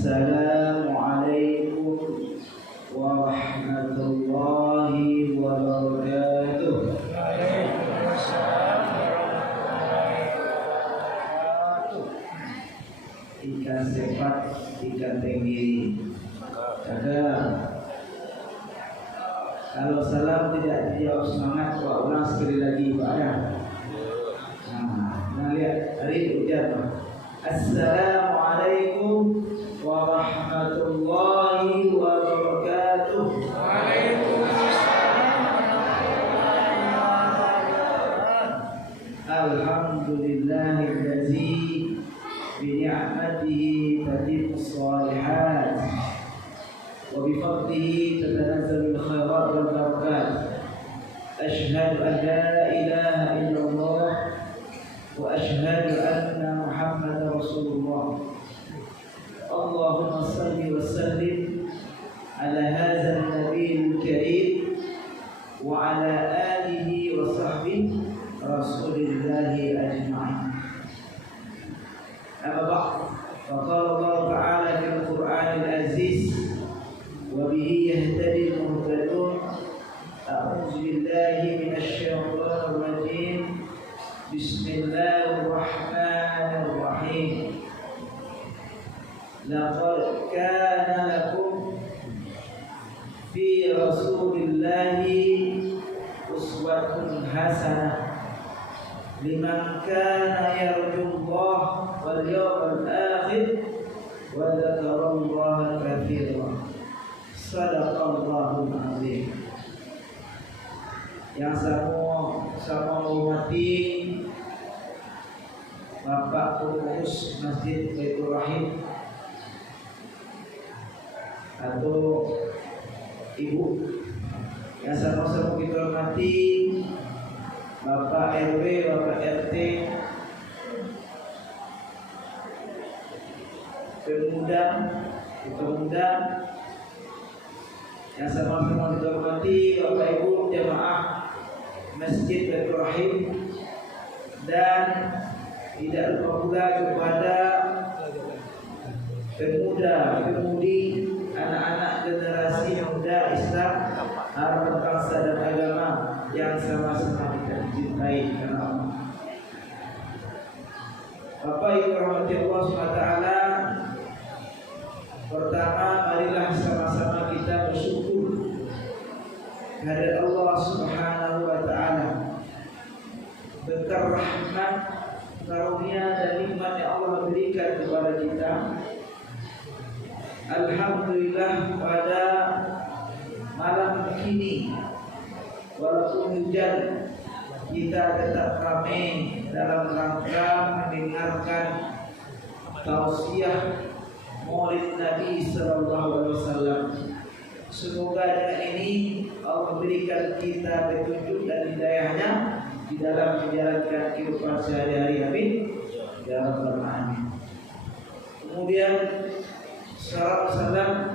Assalamualaikum warahmatullahi wabarakatuh. Ikan sepat, ikan tenggiri. Kalau salam tidak dijawab semangat, ulang sekali lagi Pak ya. Nah, lihat hari ujar. Assalamualaikum warahmatullahi wabarakatuh. Alhamdulillahillazi bini'matihi tatimmus shalihat wa bifadlihi tatanazzalul khairat wal barakat. Asyhadu an la ilaha illallah wa asyhadu anna Muhammadar Rasulullah. Allahumma salli wa sallim ala hadzal nabiyil karim wa ala alihi wa sahbihi rasulillahi ajma'in. Amma ba'd, faqala Allah ta'ala fil Qur'anil aziz wa bihi yahtadi al-muhtadun. A'udzu billahi minasy syaithanir rajim. Bismillahirrahmanirrahim. Laqad kana lakum fi Rasulillahi uswatun hasanah liman kana yarjullaha wal yawmal akhir wa dzakarallaha katsiran. Shadaqallahul azim. Yang sama hormati Bapak Pengurus Masjid Baitur Rahim atau Ibu, yang sama-sama kita hormati Bapak RW, Bapak RT, pemuda, yang sama-sama kita hormati Bapak Ibu jamaah Masjid Baitur Rahim, dan tidak lupa pula kepada pemuda-pemudi, anak-anak generasi muda Islam, harapan bangsa dan agama yang sama-sama kita cintai karena Allah. Bapak Ibu rahmati Allah SWT, pertama marilah sama-sama kita bersyukur kehadirat Allah Subhanahu wa taala, berkat rahmat, karunia dan nikmat yang Allah berikan kepada kita. Alhamdulillah, pada malam ini walaupun hujan, kita tetap ramai dalam rangka mendengarkan tausiah Maulid Nabi sallallahu alaihi wasallam. Semoga dengan ini Allah berikan kita petunjuk dan hidayahnya di dalam menjalankan kehidupan sehari-hari. Amin ya rabbal alamin. Kemudian salam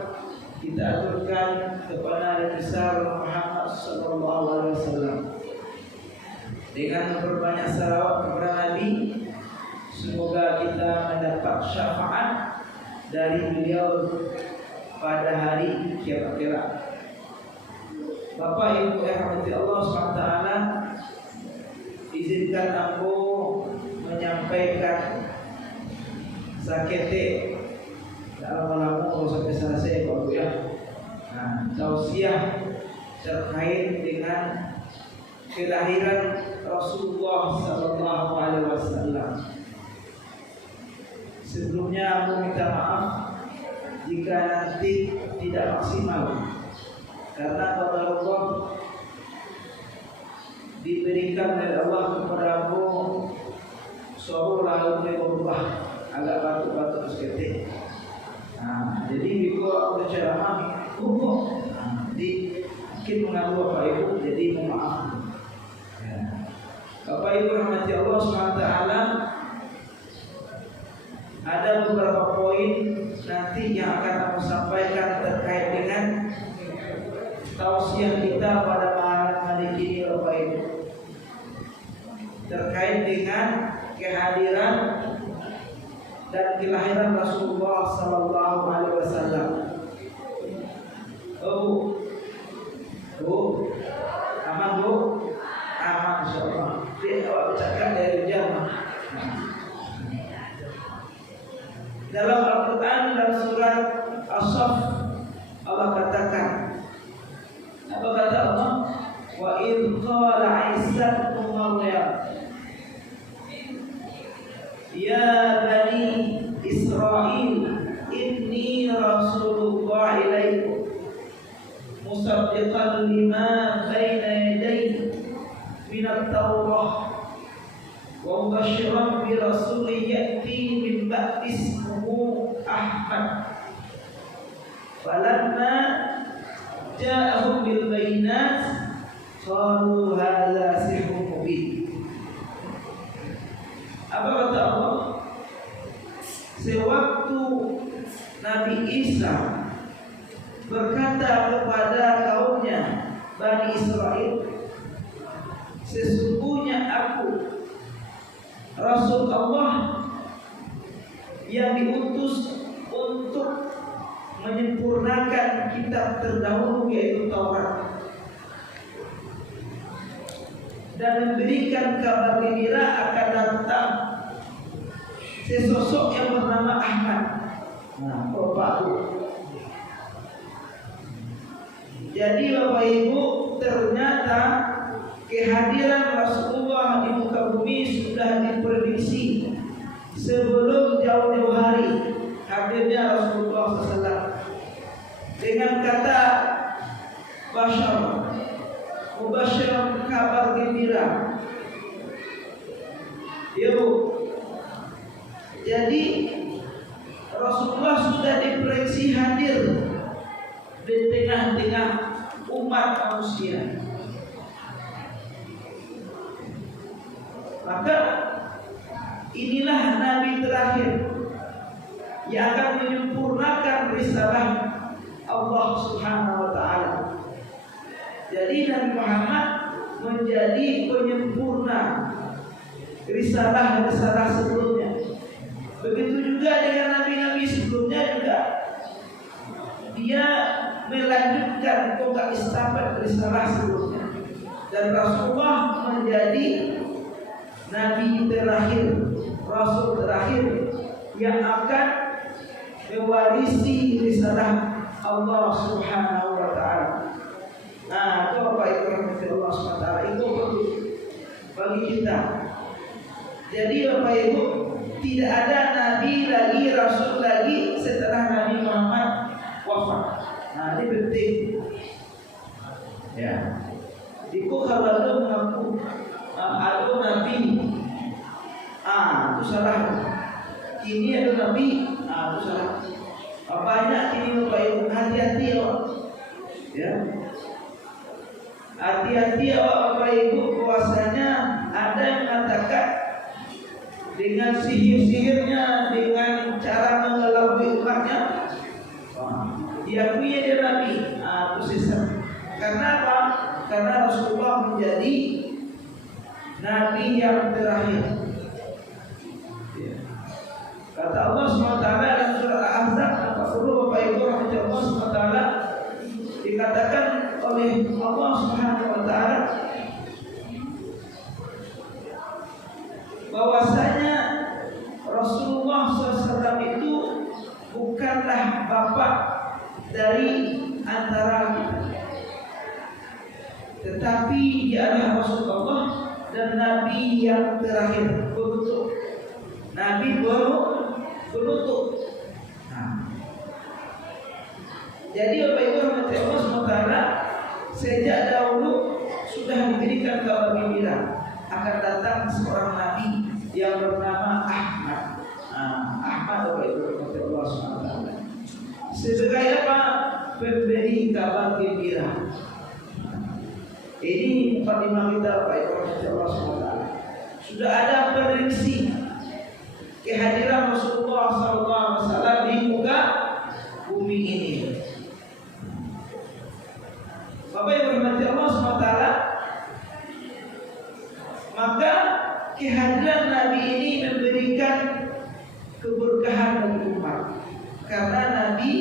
kita aturkan kepada Nabi besar Muhammad sallallahu alaihi wasallam dengan memperbanyak salawat kepada Nabi. Semoga kita mendapat syafaat dari beliau pada hari kiamat kelak. Bapak Ibu yang dirahmati Allah SWT, izinkan aku menyampaikan sakete dalam kalau sampai selesai Bapak ya. Tausiah terkait dengan kelahiran Rasulullah sallallahu alaihi wasallam. Sebelumnya aku minta maaf jika nanti tidak maksimal, karena kepada Allah diberikan oleh Allah kepada aku suara lalu berubah agak batuk-batuk sedikit. Jadi bila aku ceramah, jadi mungkin mengganggu Bapak Ibu, jadi mohon maaf. Bapak Ibu rahmati Allah SWT, ada beberapa poin nanti yang akan aku sampaikan terkait dengan tausiah kita pada malam hari ini Bapak Ibu, terkait dengan kehadiran dan kelahiran Rasulullah sallallahu alaihi wasallam. Oh, Bu. Aman, Bu? Aman insyaallah. Dia awak bercakap dari jamaah. Dalam Al-Quran dalam surat As-Saff Allah katakan, apa kata Allah? Wa idh qala Isa ibn Maryam ya bani Israil inni rasulullah ilaikum musaddiqan lima baina yadayya min at-taurah wa mubashiran bi rasulin ya'ti min ba'di ismuhu Ahmad falamma ja'ahum bil bayinat qalu hadza sihrun mubin. Apa kata Allah? Sewaktu Nabi Isa berkata kepada kaumnya Bani Israel, sesungguhnya aku Rasul Allah yang diutus untuk menyempurnakan kitab terdahulu yaitu Taurat dan memberikan kabar gembira akan datang sesosok yang bernama Ahmad. Nah, Bapak Bu. Jadi Bapak Ibu, ternyata kehadiran Rasulullah di muka bumi sudah diprediksi sebelum jauh-jauh hari hadirnya Rasulullah SAW. Dengan kata Bashar, mubashir, kabar gembira. Yuk. Jadi Rasulullah sudah diprediksi hadir di tengah-tengah umat manusia. Maka inilah Nabi terakhir yang akan menyempurnakan risalah Allah Subhanahu wa taala. Jadi Nabi Muhammad menjadi penyempurna risalah-risalah sebelumnya. Begitu juga dengan nabi-nabi sebelumnya juga. Dia melanjutkan tongkat estafet risalah sebelumnya. Dan Rasulullah menjadi nabi terakhir, rasul terakhir yang akan mewarisi risalah Allah Subhanahu wa taala. Nah, itu Bapak Ibu rahmati Allah Subhanahu wa taala, itu perlu bagi kita. Jadi Bapak Ibu, tidak ada nabi lagi, rasul lagi setelah Nabi Muhammad wafat. Nah, ini penting. Ya. Itu kalau ada mengaku ada nabi, itu salah. Ini ada nabi, itu salah. Banyak ini Bapak Ibu, hati-hati ya. Hati-hati Bapak Ibu, bahwasanya ada yang mengatakan dengan sihir-sihirnya, dengan cara mengelabui umatnya, diakui dia nabi. Itu sesat. Karena apa? Karena Rasulullah menjadi nabi yang terakhir. Kata Allah SWT dalam surah Al-Ahzab 40, Bapak Ibu rahmati Allah SWT, dikatakan oleh Allah Subhanahu wa taala bahwasanya Rasulullah SAW itu bukanlah bapak dari antara kita, tetapi dia adalah Rasulullah dan Nabi yang terakhir penutup. Nabi baru penutup. Jadi Bapak Ibu rahmati Allah SWT, sejak dahulu sudah diberikan kabar gembira akan datang seorang nabi yang bernama Ahmad. Ahmad Bapak Ibu rahmati Allah SWT. Sebagai apa? Pemberi kabar gembira. Ini Fatimah kita Bapak Ibu rahmati Allah SWT. Sudah ada prediksi kehadiran Rasulullah SAW di muka bumi ini. Bapak Ibu rahmati Allah SWT, maka kehadiran Nabi ini memberikan keberkahan karena Nabi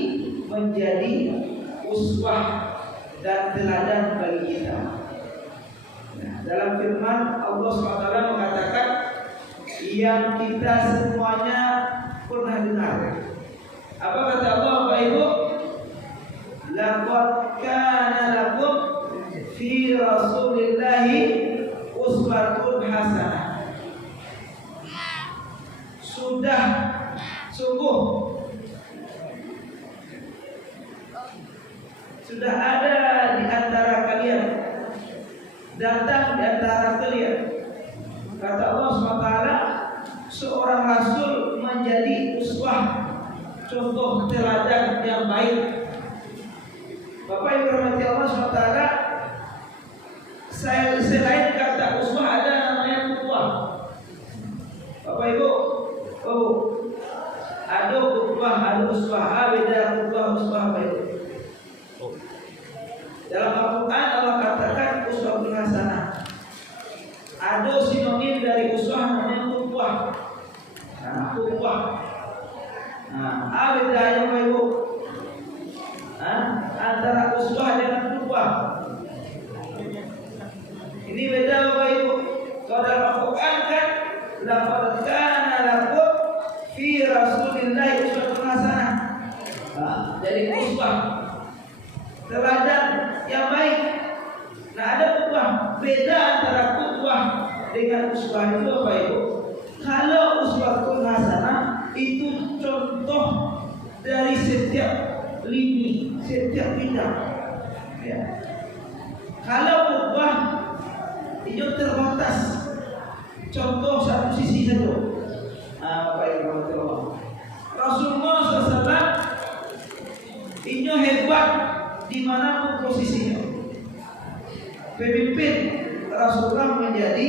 menjadi uswah dan teladan bagi kita. Nah, dalam firman Allah SWT mengatakan yang kita semuanya pernah dengar. Apa kata Allah, Bapak Ibu? Laqad kana lakum fi Rasulillahi uswatun hasanah. Sudah ada di antara kalian, datang di antara kalian, kata Allah SWT, seorang rasul menjadi uswah, contoh teladan yang baik. Bapak Ibu rahmati Allah SWT, selain kata uswah ada namanya qudwah. Bapak Ibu, ada qudwah, ada uswah, beda qudwah uswah Bapak Ibu. Dalam Al-Quran Allah katakan uswatun hasanah. Ada sinonim dari uswah namanya qudwah. Qudwah. Bedanya Bapak Ibu antara uswah dengan qudwah. Ini beda Bapak Ibu. Kalau dalam Al-Quran kan laqad kana lakum fi Rasulillahi uswatun hasanah. Jadi uswah, teladan yang baik. Nah, ada qudwah. Beda antara qudwah dengan uswah itu Bapak Ibu. Kalau uswatun hasanah itu contoh dari setiap lini, setiap bidang. Ya. Kalau qudwah itu terbatas, contoh satu sisi saja. Bapak Ibu, Rasulullah SAW ini hebat dimanapun posisinya. Pemimpin Rasulullah menjadi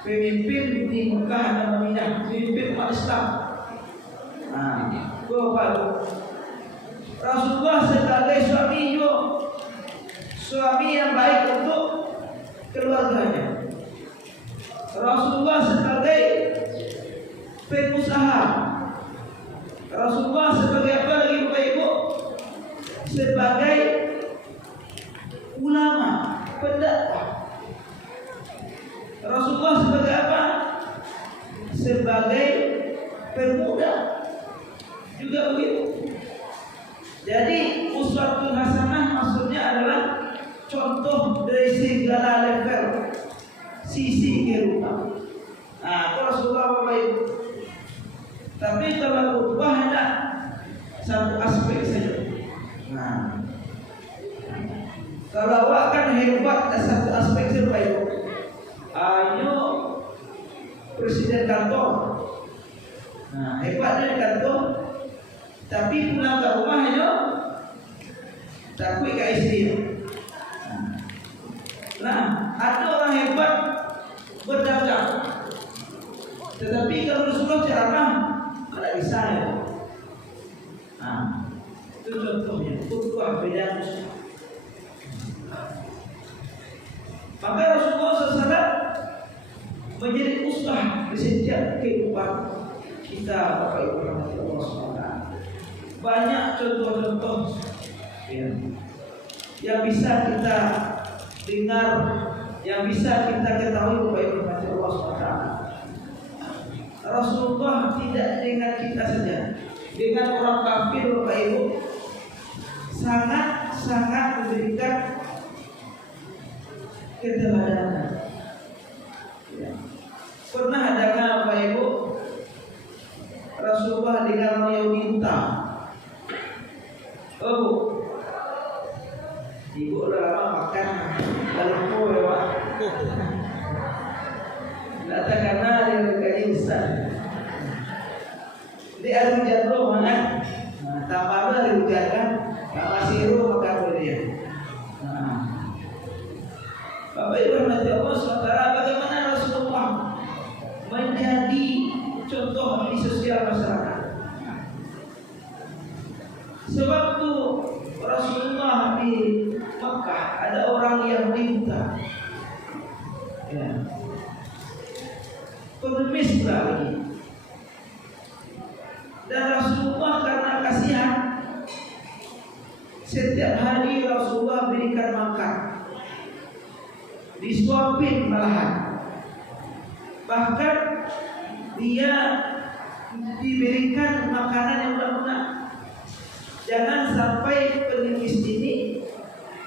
pemimpin di Mekah dan Madinah, pemimpin umat Islam. Rasulullah sebagai suami yang baik untuk keluarganya. Rasulullah sebagai pengusaha. Rasulullah sebagai apa lagi Bapak Ibu? Sebagai ulama, pendakwah. Rasulullah sebagai apa? Sebagai pemuda. Juga begitu. Jadi uswatun hasanah maksudnya adalah contoh dari segala level, sisi kehidupan. Itu Rasulullah Bapak Ibu. Tapi kalau qudwah hanya satu aspek saja. Kalau awak kan hebat satu aspek saja Bapak Ibu. Ayo presiden kantor. Hebat dari kantor. Tapi pulang ke rumah ayo takut ke istri. Ada orang hebat berdagang. Tetapi kalau Rasulullah ceramah tidak bisa ya. Itu contohnya. Qudwah beda. Maka Rasulullah SAW menjadi uswah di setiap kehidupan kita Bapak Ibu rahmatullah SWT. Banyak contoh-contoh yang bisa kita dengar, yang bisa kita ketahui Bapak Ibu rahmatullah SWT. Rasulullah tidak dengan kita saja, dengan orang kafir Bapak Ibu sangat memberikan keteladanan. Pernah ada Bapak Ibu Rasulullah dengan orang Yahudi buta. Ibu udah lama makan lalu ya Pak. Tidak karena dia berkaji besar. Di air hujan roh mana? Tambah ada hujan kan? Masih roh makan dia. Bapak Ibu rahmati Allah SWT, bagaimana Rasulullah menjadi contoh di sosial masyarakat. Sewaktu Rasulullah di Mekah ada orang yang buta, pengemis lagi, dan Rasulullah Setiap hari Rasulullah berikan makan, disuapin malahan. Bahkan dia diberikan makanan yang benar-benar. Jangan sampai pengemis ini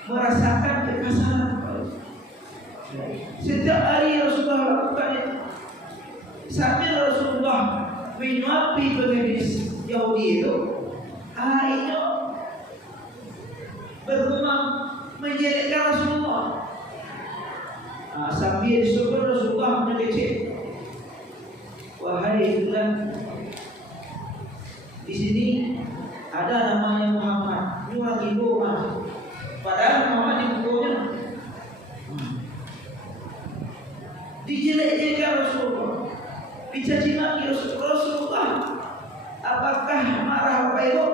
merasakan kekasaran. Setiap hari Rasulullah lakukan itu. Sambil Rasulullah menyuapi pengemis Yahudi itu, airnya bergumam menjelekkan Rasulullah. Sambil disuruh Rasulullah mengecek, wahai Tuhan, di sini ada namanya Muhammad, ini orang Indo mas. Padahal Muhammad di bukunya dijelek-jelekan Rasulullah, dicaci maki Rasulullah. Apakah marah Bapak Ibu?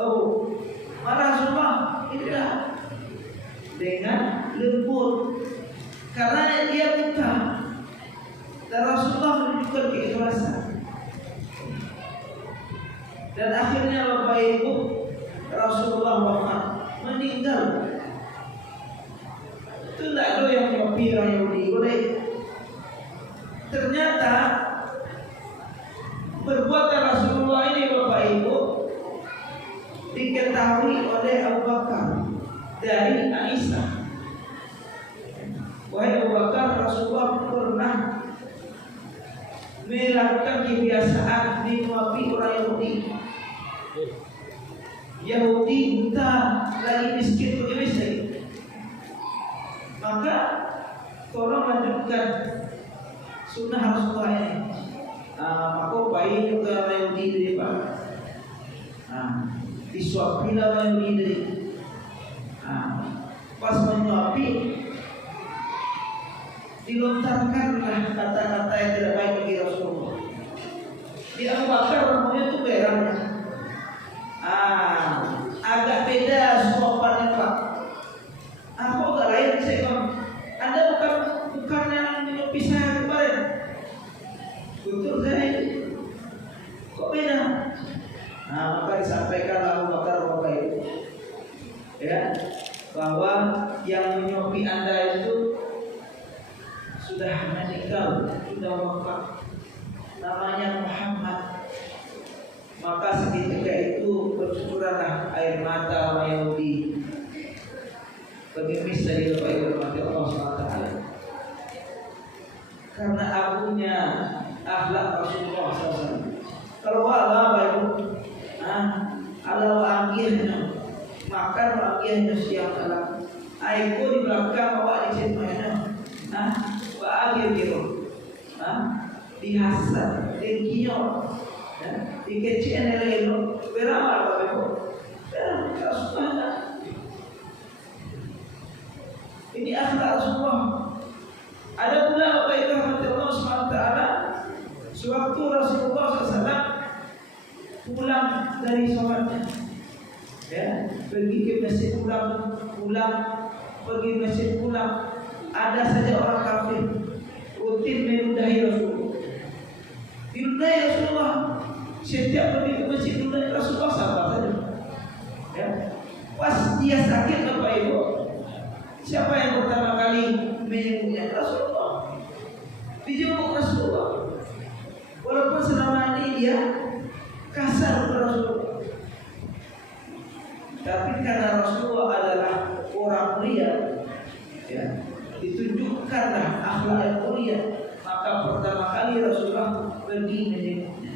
Oh, marah Rasulullah? Tidak, dengan lembut, karena dia buta. Dan Rasulullah menunjukkan keikhlasan. Dan akhirnya Bapak Ibu, Rasulullah wafat, meninggal. Itu tidak ada yang nyopi orang Yahudi boleh. Ternyata perbuatan Rasulullah ini Bapak Ibu diketahui oleh Abu Bakar dari Aisyah. Wahai Abu Bakar, Rasulullah pernah melakukan kebiasaan menyuapi orang Yahudi. Yahudi buta, lagi miskin, pengemis lagi. Maka tolong lanjutkan sunnah Rasulullah ini. Maka bayi juga Yahudi dari Pak. Disuapilah Yahudi dari. Pas menyuapi, dilontarkanlah kata-kata yang tidak baik bagi Rasulullah. Di Abu Bakar orangnya itu berannya. Agak beda suapannya Pak. Aku agak lain saya. Anda bukan yang menyuapi saya kemarin. Betul saya itu. Kok beda? Maka disampaikan Abu Bakar Bapak Ibu, ya, bahwa yang menyuapi Anda itu sudah meninggal, sudah wafat, namanya Muhammad. Maka seketika itu bercucuranlah air mata orang Yahudi. Pengemis dari Bapak Ibu rahmati Allah SWT. Karena abunya akhlak Rasulullah SAW. Kalau Allah Bapak Ibu, Allah wa'angiyahnya, makan wa'angiyahnya siang malam. Airku di belakang bawa di sini. Akhir gitu, dihasat, dikiyok, dikecian oleh itu, berapa Bapak Ibu? Rasulullah. Ini akhlak Rasulullah. Ada pula Bapak Ibu rahmati Allah SWT, sewaktu Rasulullah SAW pulang dari sholatnya, ya, pergi ke masjid pulang, pergi masjid pulang. Ada saja orang kafir rutin meludahi Rasulullah. Diludahi Rasulullah. Setiap pergi ke masjid diludahi Rasulullah sama saja. Ya. Pas dia sakit Bapak Ibu, siapa yang pertama kali menyembuhnya? Rasulullah. Dijemput Rasulullah. Walaupun selama ini dia kasar kepada Rasulullah, tapi karena Rasulullah adalah orang mulia, ya, ditunjukkanlah akhlak yang mulia. Maka pertama kali Rasulullah pergi menjenguknya,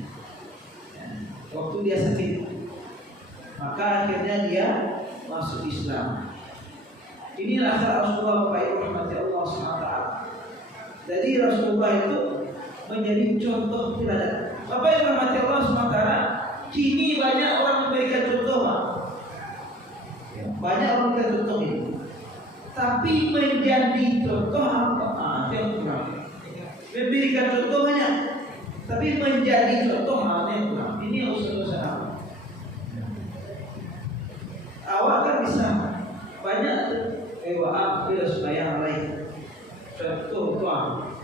ya, waktu dia sakit. Maka akhirnya dia masuk Islam. Inilah akhlak Rasulullah Bapak Ibu rahmati Allah SWT. Jadi Rasulullah itu menjadi contoh teladan. Bapak Ibu rahmati Allah SWT. Kini banyak orang memberikan contoh, Pak. Banyak orang memberikan contoh ini. Tapi menjadi contoh apa? Yang kurang. Memberikan contoh banyak, tapi menjadi contoh yang kurang. Ini usaha-usaha apa? Awak kan bisa banyak bila sembahyang lain. Contoh tuan,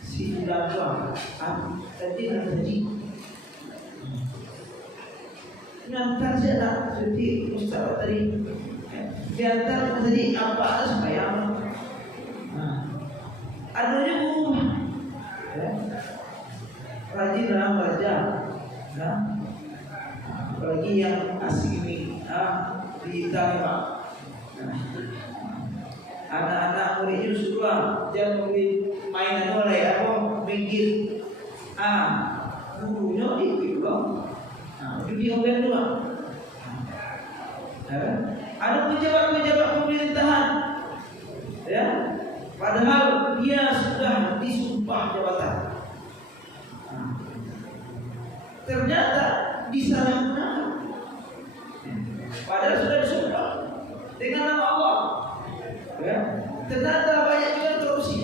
si budak tuan, tadi nak haji. nanti saya jadi Ustaz tadi diantar jadi apa ada sembahyang. Ada juga rajin dalam belajar, apalagi yang asik ini digital Pak. Anak-anak muridnya suruh jangan mainan oleh apa minggir. Gurunya ikut dong. Judi online dulu. Ada pejabat-pejabat pemerintahan, ya, padahal dia sudah disumpah jabatan. Ternyata disalahgunakan. Padahal sudah disumpah dengan nama Allah. Ya, ternyata banyak juga korupsi.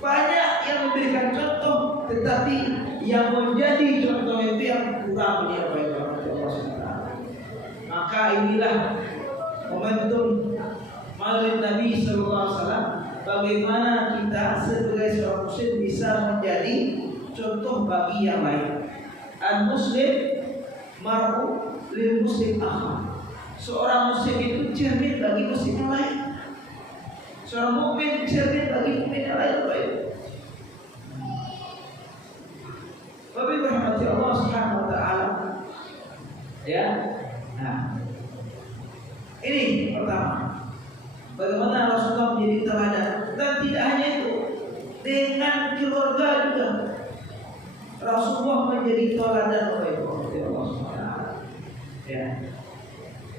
Banyak yang memberikan contoh, tetapi yang menjadi contoh itu yang kurang menyampaikan Allah SWT. Maka inilah momentum Maulid Nabi SAW, bagaimana kita sebagai seorang muslim bisa menjadi contoh bagi yang lain. Al-Muslim mar'u lil muslim akhar. Seorang muslim itu cermin bagi muslim yang lain. Seorang mukmin cermin bagi mukmin yang lain. Bapak berhormati Allah Subhanahu wa taala. Ya. Nah. Ini pertama. Bagaimana Rasulullah menjadi teladan, dan tidak hanya itu, dengan keluarga juga. Rasulullah menjadi teladan bagi Allah Subhanahu wa taala. Ya.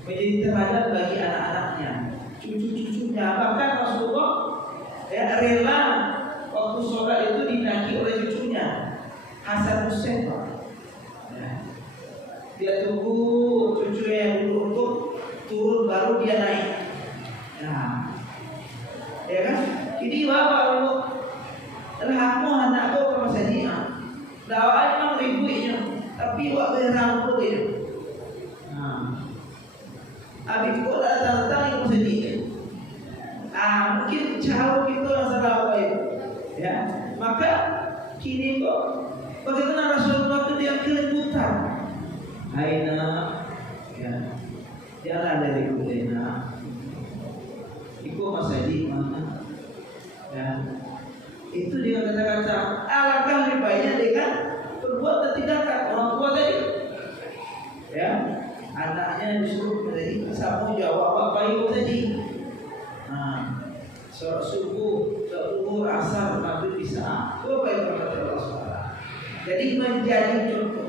Menjadi teladan bagi anak-anaknya, cucu-cucunya, bahkan Rasulullah rela waktu sholat itu dinaki oleh cucunya Hasan Hussein. Dia tunggu cucunya yang dulu untuk turun baru dia naik. Nah, ya kan? Jadi bapak kalau rahmu anakku kalau saja, dakwah memang ribunya, tapi wak berang pun dia. Habis itu datang yang sedih. Mungkin jauh kita masalah apa itu, ya. Maka kini kok bagaimana Rasulullah itu dia kelembutan. Aina, ya, jalan dari Kudena. Ikut masjid mana, ya. Itu dengan kata-kata alangkah lebih baiknya dengan berbuat dan tindakan orang tua tadi, ya. Anaknya disuruh menjadi sapu jawab apa ibu tadi. Sholat subuh, zuhur, asar, maghrib, isya. Itu baik berkata Allah SWT. Jadi menjadi contoh.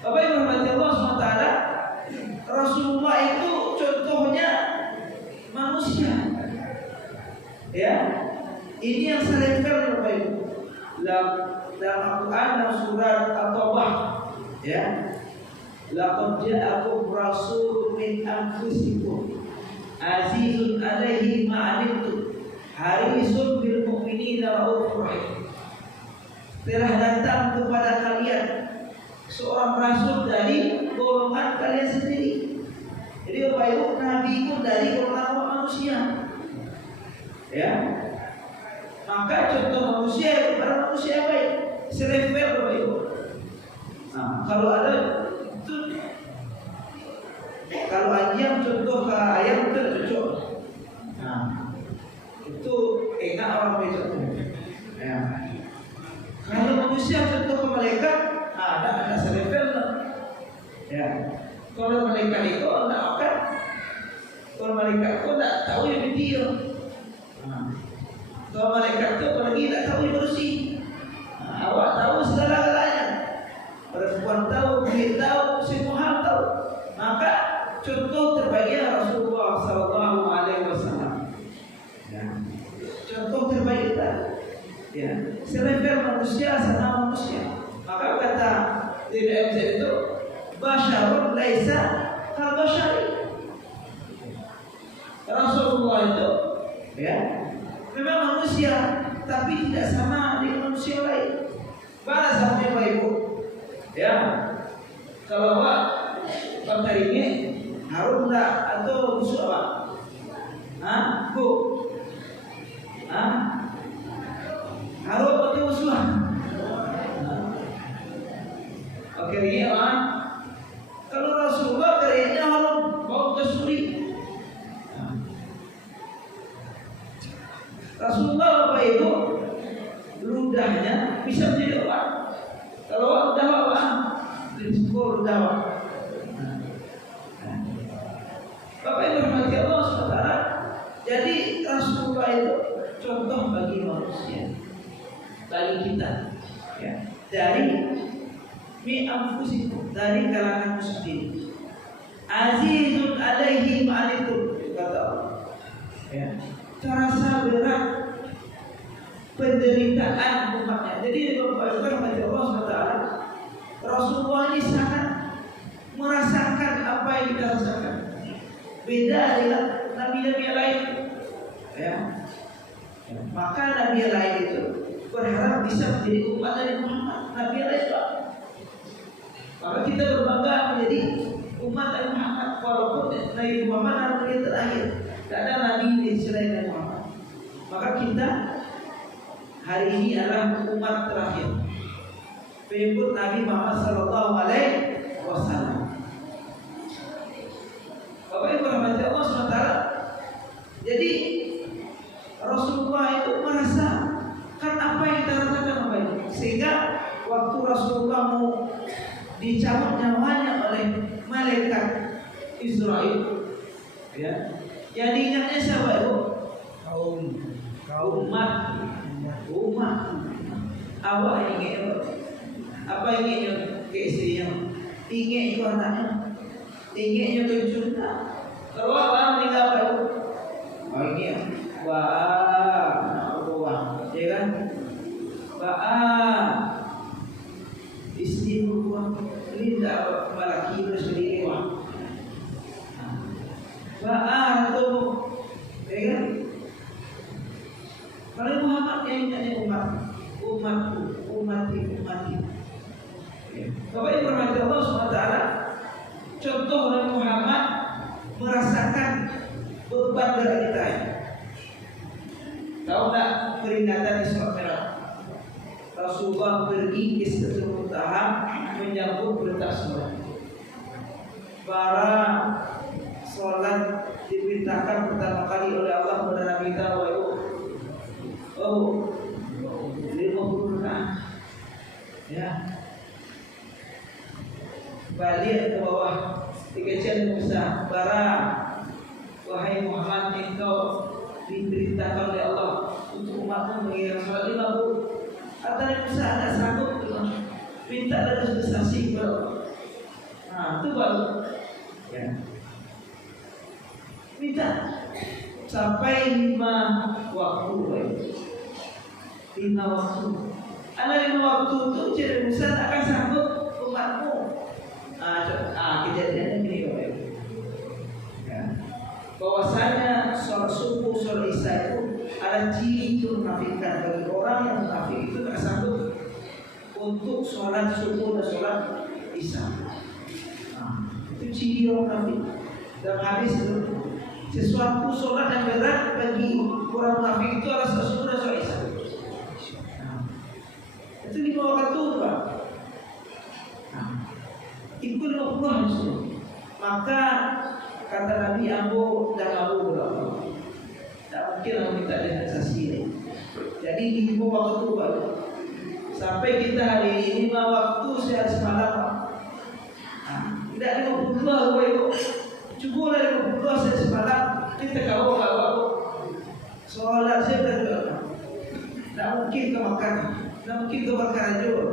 Bapak Ibu hormati Allah SWT, Rasulullah itu contohnya manusia. Ya, ini yang saya lihat Bapak Ibu dalam Al-Quran dalam surat At-Taubah, ya. Laqad ja'akum rasulun min anfusikum azizun 'alaihi ma 'anittum harisun bil mu'minina raufur rahim. Telah datang kepada kalian seorang rasul dari golongan kalian sendiri. Jadi Bapak Ibu, Nabi itu dari golongan manusia. Ya. Maka contoh manusia kepada manusia baik. Serefel Bapak Ibu. Nah, kalau ada kalau ayam contoh ke ayam itu cocok. Nah, itu enak orang begitu. Ya. Kalau manusia contoh ke malaikat, ada serefel. Ya. Kalau malaikat itu enggak akan. Kalau malaikat itu enggak tahu yang dia. Kalau malaikat itu apalagi enggak tahu yang bersih. Awak tahu segala-galanya. Perempuan tahu, dia tahu, semua hal tahu. Maka contoh terbaiknya Rasulullah SAW. Ya. Contoh terbaik kita. Ya. Serefel manusia sama manusia. Maka kata DBMZ itu basyarun laisa kal basyari. Rasulullah itu, ya, memang manusia, tapi tidak sama dengan manusia lain. Mana sama Bapak Ibu? Ya, kalau Pak ini harum enggak atau busuk Pak? Bu? Harum atau busuk? Akhirnya lah, kalau Rasulullah kerennya harum bau kesuri. Rasulullah Bapak Ibu ludahnya bisa menjadi obat. Kalau udah apa? Disyukur udah. Bapak Ibu rahmati Allah SWT. Jadi Rasulullah itu contoh bagi manusia, bagi kita, ya. Dari mi'amfusikum, dari kalangan sendiri. Azizun alaihi ma'alikum, kata Allah. Ya. Terasa berat penderitaan umatnya. Jadi Bapak Ibu rahmati Allah SWT, Rasulullah ini sangat merasakan apa yang kita rasakan. Beda dengan nabi-nabi yang lain, ya. Maka nabi yang lain itu berharap bisa menjadi umat dari Muhammad. Nabi yang lain juga. Maka kita berbangga menjadi umat dari Muhammad, walaupun Nabi Muhammad adalah yang terakhir. Tidak ada nabi di selain Nabi Muhammad. Maka kita hari ini adalah umat terakhir, pengikut Nabi Muhammad Sallallahu Alaihi Wasallam. Bapak Ibu rahmati Allah SWT. Jadi Rasulullah itu merasakan apa yang kita rasakan, Bapak Ibu. Sehingga waktu Rasulullah mau dicabut nyawanya oleh malaikat Israel, ya, yang diingatnya siapa Ibu? Umat. Apa inginnya? Apa inginnya ke istrinya? Ingin itu anaknya? Inginnya cucunya? Kalau orang meninggal apa Ibu? Oh ini ya. Wah, ya kan? Istri berbuang linda malaki bersendiri wah. Tu, ya kan? Kalau Muhammad yang jadi umatku. Bapak Ibu rahmati Allah SWT, contoh Nabi Muhammad merasakan beban berat kita. Tahu tak peringatan Isra Mi'raj? Rasulullah pergi ke Sidratul Muntaha menyambut perintah sholat. Para sholat diperintahkan pertama kali oleh Allah kepada Nabi kita, oh, 50 rakaat. Ya. Balik ke bawah, dikecil Musa, wahai Muhammad, engkau diperintahkan oleh Allah untuk umatmu mengira sholat 50. Kata Musa, ada sanggup minta dari dispensasi kepada Allah. Nah, itu baru, ya. Minta sampai 5 waktu, 5 waktu. Ada 5 waktu itu jadi Musa tak akan sanggup umatmu. Kejadiannya ini Bapak Ibu, ya. Bahwasanya sholat subuh, sholat isya itu ada ciri kemunafikan. Bagi orang yang munafik itu tak sanggup untuk sholat subuh dan sholat isya. Itu ciri orang munafik. Dan hadis itu sesuatu sholat yang berat bagi orang munafik itu adalah sholat subuh dan sholat isya. Itu 5 waktu Pak. Itu 50 musuh. Maka kata Nabi Abu berapa? Tak mungkin aku minta dispensasi. Jadi 5 waktu Pak. Sampai kita hari ini 5 waktu sehari semalam. Tidak 52 Bapak Ibu. Cukup lah 52 sehari semalam. Kita kau sholat saya berdoa. Tak mungkin ke makan. Tak mungkin ke makan juga.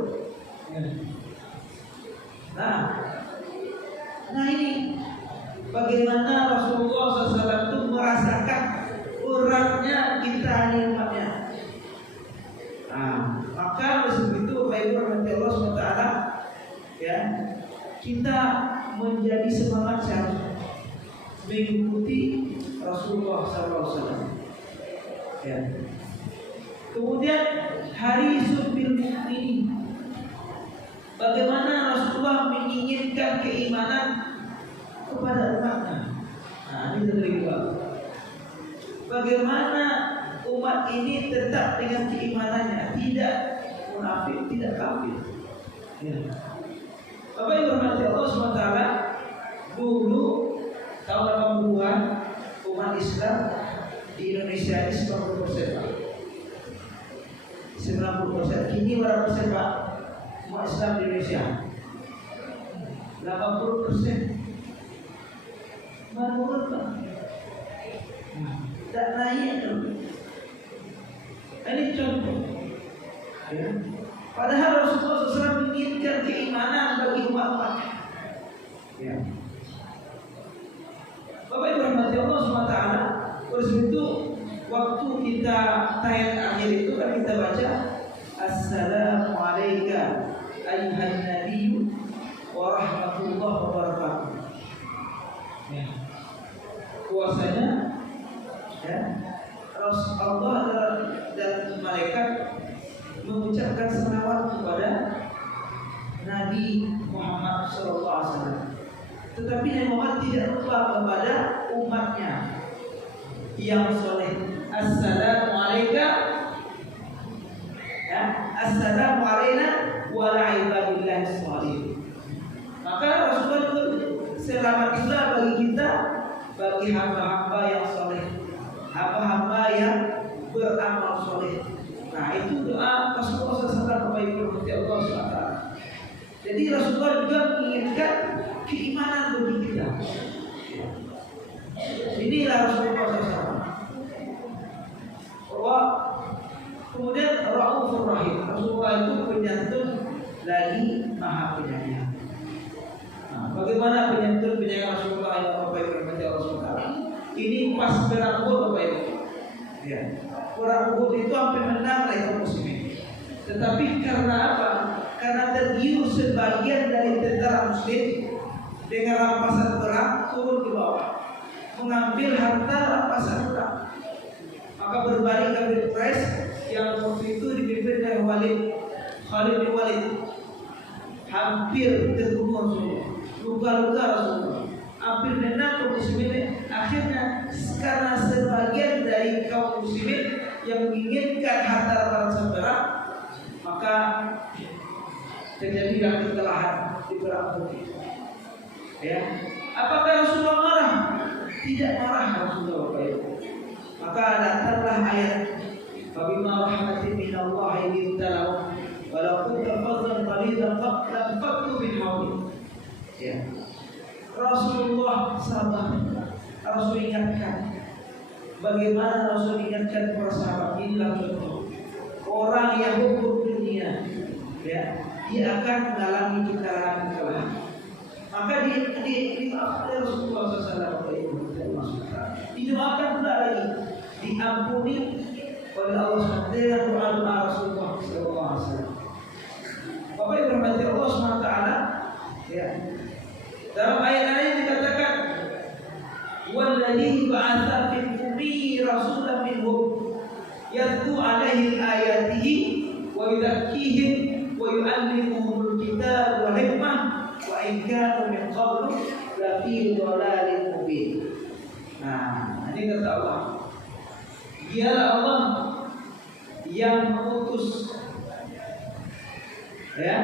Nah ini bagaimana Rasulullah SAW itu merasakan beratnya kita ini umatnya. Maka sebab itu Bapak Ibu rahmati Allah SWT, ya, kita menjadi semangat seharusnya mengikuti Rasulullah SAW. Ya. Kemudian hari Sulbil Mukminin, bagaimana Rasulullah menginginkan keimanan kepada umatnya. Ini kedua. Bagaimana umat ini tetap dengan keimanannya, tidak munafik, tidak kafir. Ya. Bapak Ibu rahmati Allah SWT, dulu tahun 80-an umat Islam di Indonesia ini 90%, Pak. 90%. Kini berapa persen, Pak? Umat Islam di Indonesia 80%. Menurut Pak, tak naik tuh. Ini contoh. Ya. Padahal Rasulullah SAW menginginkan keimanan bagi umat-umat. Ya. Bapak Ibu rahmati Allah SWT, oleh itu waktu kita tayat akhir itu kan kita baca Assalamu alayka ayyuhan nabiyyu wa rahmatullahi wa barakatuh. Ya. Kuasanya ya, Rasulullah dan malaikat mengucapkan salawat kepada Nabi Muhammad SAW. Tetapi Nabi Muhammad tidak lupa kepada umatnya yang soleh. Assalamu alayka, ya, assalamu alayna wa ala ibadillahi sholihin. Maka Rasulullah juga selamatlah bagi kita, bagi hamba-hamba yang soleh, hamba-hamba yang beramal soleh. Nah, itu doa Rasulullah SAW kepada Ibu Allah SWT. Jadi Rasulullah juga menginginkan keimanan bagi kita. Inilah Rasulullah SAW. Kemudian Raufur Rahim. Rasulullah itu penyantun lagi maha penyayang. Nah, bagaimana penyantun penyayang Rasulullah yang Bapak Ibu Allah SWT? Ini pas perang Uhud, Bapak Ibu. Ya. Perang Uhud itu hampir menang oleh kaum muslimin. Tetapi karena apa? Karena tergiur sebagian dari tentara muslim dengan rampasan perang turun ke bawah, mengambil harta rampasan perang. Maka berbalik Kabinet Quraisy yang waktu itu dipimpin oleh Khalid bin Walid, hampir terbunuh Rasulullah, luka-luka Rasulullah, hampir menang kaum muslimin. Akhirnya karena sebagian dari kaum muslimin yang menginginkan harta rampasan perang, maka terjadilah kekalahan di perang Uhud. Ya, apakah Rasulullah marah? Tidak marah Rasulullah, Bapak Ibu. Maka datanglah ayat Fabima rahmatin minallahi lintalau walau kunta fadlan qalilan faqtu min hawli. Ya. Rasulullah sabar. Rasul ingatkan. Bagaimana Rasul ingatkan para sahabat? Inilah contoh orang yang hukum dunia, ya, dia akan mengalami kekalahan. Maka dimaafkan Rasulullah SAW. Didoakan pula lagi, diampuni oleh Allah SWT dengan doa Rasulullah SAW. Bapak Ibu rahmati Allah SWT, ya. Dalam ayat lain dikatakan, "Walladzi ba'atsa fil ummi rasulan minhum yatlu 'alaihim ayatihi wa yuzakkihim wa yu'allimuhumul kitaba wal hikmah wa in kanu min qablu lafi dhalalin mubin." Nah, ini kata Allah, dialah Allah yang mengutus, ya,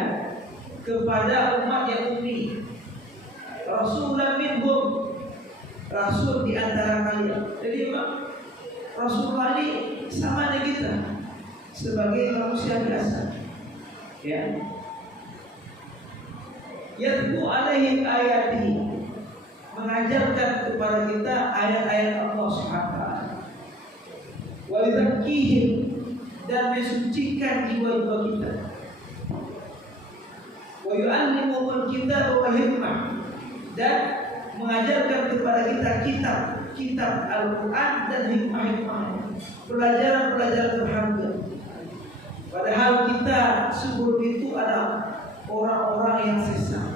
kepada umat yang ummi rasulan minhum, rasul di antara kalian. Jadi Rasulullah ini sama dengan kita sebagai manusia biasa, ya. Yatlu alaihim ayatihi, mengajarkan kepada kita ayat-ayat Allah SWT. Wa yuzakkihim, dan mensucikan jiwa-jiwa kita. Wa yu'allimuhumul kitaba wal hikmah, dan mengajarkan kepada kita kitab Al-Quran dan hikmah-hikmah, pelajaran-pelajaran berharga. Padahal kita sebelum itu adalah orang-orang yang sesat.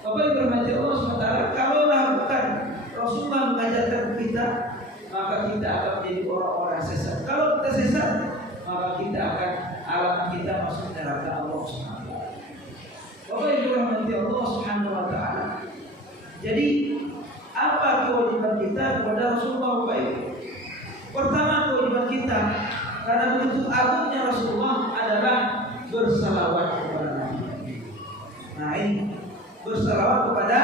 Bapak Ibu rahmati Allah SWT, kalaulah bukan Rasulullah mengajarkan kita, maka kita akan menjadi orang-orang sesat. Kalau kita sesat, maka kita akan alamat kita masuk neraka Allah SWT. Bapak Ibu rahmati Allah SWT. Jadi apa kewajiban kita kepada Rasulullah, Bapak Ibu? Pertama, kewajiban kita karena begitu agungnya Rasulullah adalah bersalawat kepada Nabi. Nah ini bersalawat kepada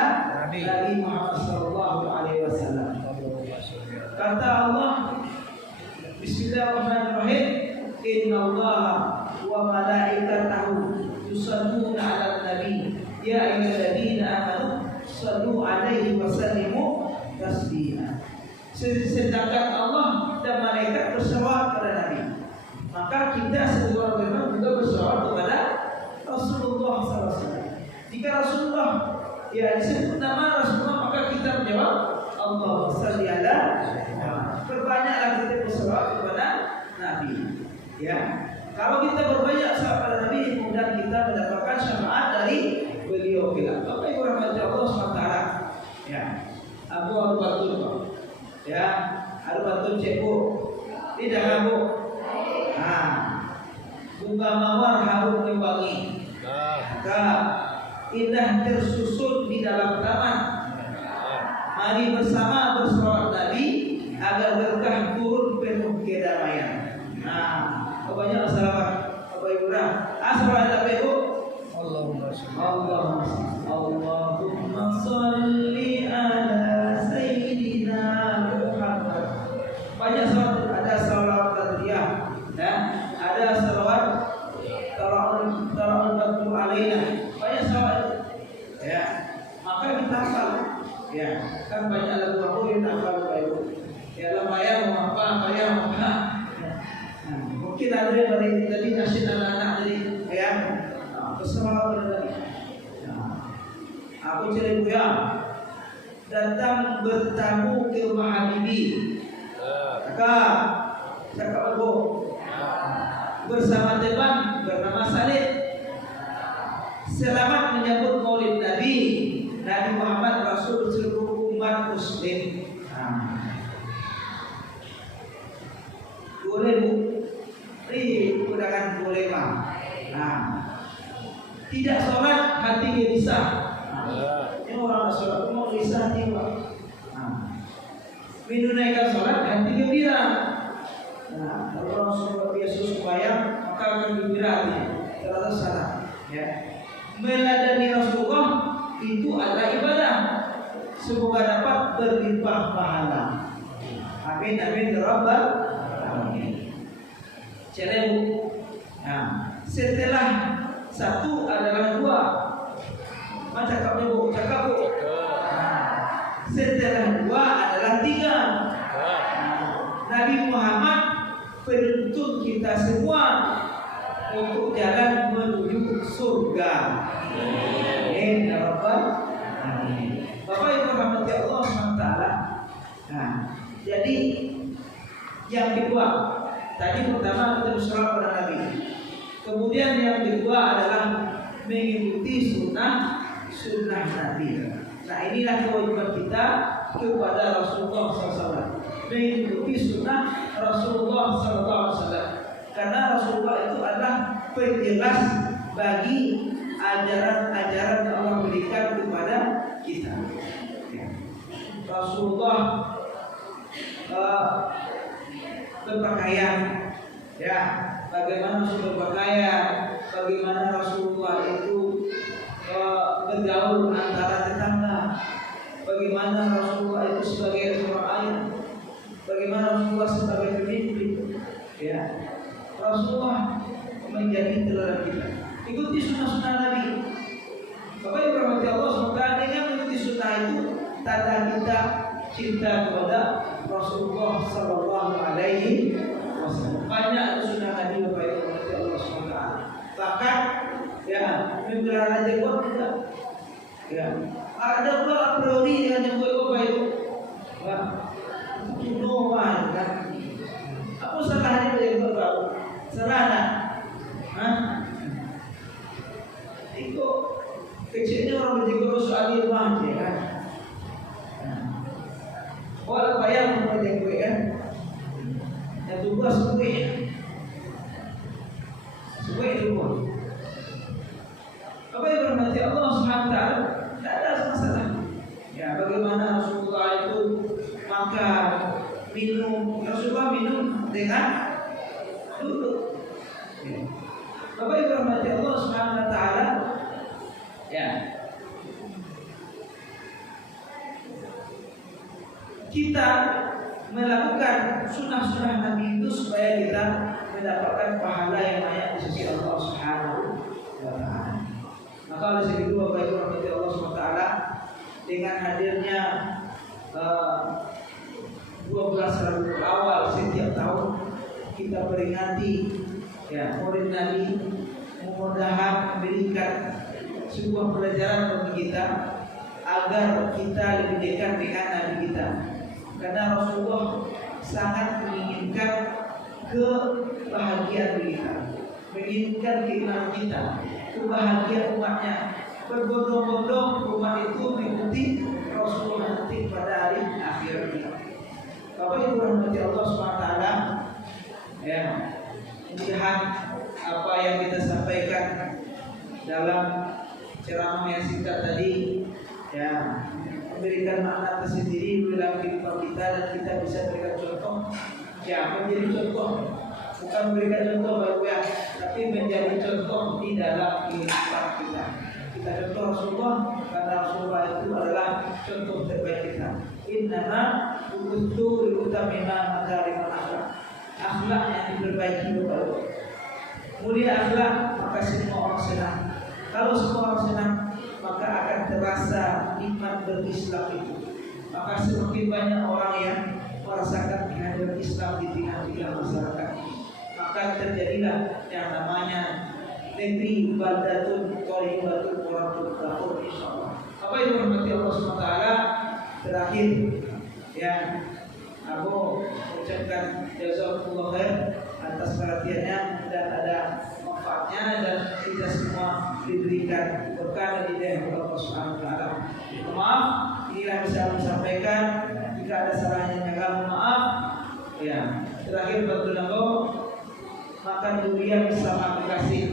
Nabi Muhammad Sallallahu Alaihi Wasallam. Kata Allah, Bismillahirrahmanirrahim. Inna Allah wa malaikatahu yusalluna 'alan nabi ya ayyuhalladzina amanu sallu 'alaihi wa sallimu taslima. Sedangkan Allah dan malaikat bersalawat kepada Nabi, maka kita sebagai orang beriman juga bersalawat kepada Rasulullah SAW. Jika Rasulullah disebut nama Rasulullah, maka kita menjawab Allahumma shalli ala Muhammad. Perbanyaklah kita bersalawat kepada Nabi. Ya, kalau kita berbanyak salawat kepada Nabi, kemudian kita mendapatkan syafaat dari beliau. Bapak Ibu rahmati Allah SWT. Ya, Abu Batul, ya, Abu Batul Cepu, tidak kamu. Nah, bunga mawar harum wangi. Indah tersusun di dalam taman. Mari bersama bersalawat Nabi agar berkah turun penuh kedamaian. Nah, banyak salawat Bapak Ibu. Assalamualaikum Ibu. Allahumma shalli ala sayyidina Muhammad. Banyak salawat, ada salawat tadriyah, ya, ada salawat tara'un alaina. Banyak salawat, ya. Maka kita hafal, ya. Kan banyak lagu aku yang hafal Bapak Ibu. Ya, lumayan mau apa ya. Mungkin ada yang dari tadi nasib anak-anak tadi, ya. Bersama pada tadi. Aku cerita ya, datang bertamu ke rumah Habibi. Kakak, cakap aku bersama teman bernama Salib. Selamat menyambut Maulid Nabi Muhammad Rasul seluruh umat Muslim. Boleh Bu? Gunakan boleh Pak. Tidak sholat hati gelisah. Ini orang sholat mau gelisah hati Pak. Menunaikan sholat hati gembira. Kalau orang sholat biasa sembahyang maka akan gembira hati. Terasa salah. Ya. Meladani Rasulullah itu adalah ibadah. Semoga dapat berlimpah pahala. Amin amin Rabbal alamin. Celebu. Setelah satu adalah dua. Cakap Bu. Setelah dua adalah tiga. Nabi Muhammad penuntun kita semua untuk jalan menuju surga. Amin ya Rabbal alamin. Bapak Ibu rahmati Allah SWT. Jadi yang kedua, tadi pertama kita bersalawat kepada Nabi. Kemudian yang kedua adalah mengikuti sunnah Nabi. Nah inilah kewajiban kita kepada Rasulullah SAW. Mengikuti sunnah Rasulullah SAW. Karena Rasulullah itu adalah penjelas bagi ajaran-ajaran yang Allah berikan kepada kita. Rasulullah berpakaian, ya, bagaimana Rasul berpakaian, bagaimana Rasulullah itu bergaul antara tetangga, bagaimana Rasulullah itu sebagai seorang ayah, bagaimana Rasulullah sebagai pemimpin, ya. Rasulullah menjadi teladan kita. Ikuti sunnah-sunnah Nabi. Bapak Ibu rahmati Allah SWT, dengan mengikuti sunnah itu tanda kita cinta kepada Rasulullah Sallallahu Alaihi Wasallam. Banyak sunnah Nabi Bapak Ibu rahmati Allah SWT. Bahkan ya menggelar aja buat kita. Ya ada pula a priori yang nyebut Bapak Ibu. Ya kan. Apa salahnya Bapak Ibu? Salah tak? Itu kecilnya orang berjenggot soal ilmu je kan. Orang bayar mau jenggot kan. Yang tugas semuanya. Semuanya tugas. Apa yang bermati Allah SWT tidak ada masalah. Ya bagaimana Rasulullah itu makan, minum. Rasulullah minum dengan duduk. Bapak Ibu rahmati Allah SWT, ya kita melakukan sunnah-sunnah Nabi itu supaya kita mendapatkan pahala yang banyak di sisi Allah Subhanahu wa Ta'ala. Maka oleh sebab itu Bapak Ibu rahmati Allah Subhanahu wa Ta'ala, dengan hadirnya 12 Rabiul Awal setiap tahun kita peringati ya Maulid Nabi, mudah-mudahan memberikan sebuah pelajaran bagi kita agar kita lebih dekat dengan Nabi kita. Karena Rasulullah sangat menginginkan kebahagiaan kita, menginginkan keimanan kita, kebahagiaan umatnya. Berbondong-bondong umat itu mengikuti Rasulullah nanti pada hari akhir kita. Bapak Ibu rahmati Allah SWT, ya, lihat apa yang kita sampaikan dalam ceramah yang singkat tadi, ya, memberikan makna tersendiri dalam kehidupan kita dan kita bisa berikan contoh, ya, menjadi contoh, bukan memberikan contoh baru ya, tapi menjadi contoh di dalam kehidupan kita. Kita contoh Rasulullah karena Rasulullah itu adalah contoh terbaik kita. Innama bu'itsu liutamima makarimal akhlak. Akhlak yang diperbaiki baru. Mulia akhlak, maka semua orang senang. Kalau semua orang senang, maka akan terasa nikmat berislam itu. Maka semakin banyak orang yang merasakan kehadiran Islam di tengah-tengah masyarakat, maka terjadilah yang namanya negeri baldatun thayyibatun wa rabbul ghafur, insyaallah. Apa itu rahmati Allah SWT? Terakhir ya, aku ucapkan jazakumullah khair atas perhatiannya dan ada manfaatnya dan kita semua diberikan berkah dari Allah Subhanahu wa taala. Maaf, inilah bisa saya sampaikan. Jika ada salahnya mohon maaf. Ya, terakhir betul makan durian bersama kekasih.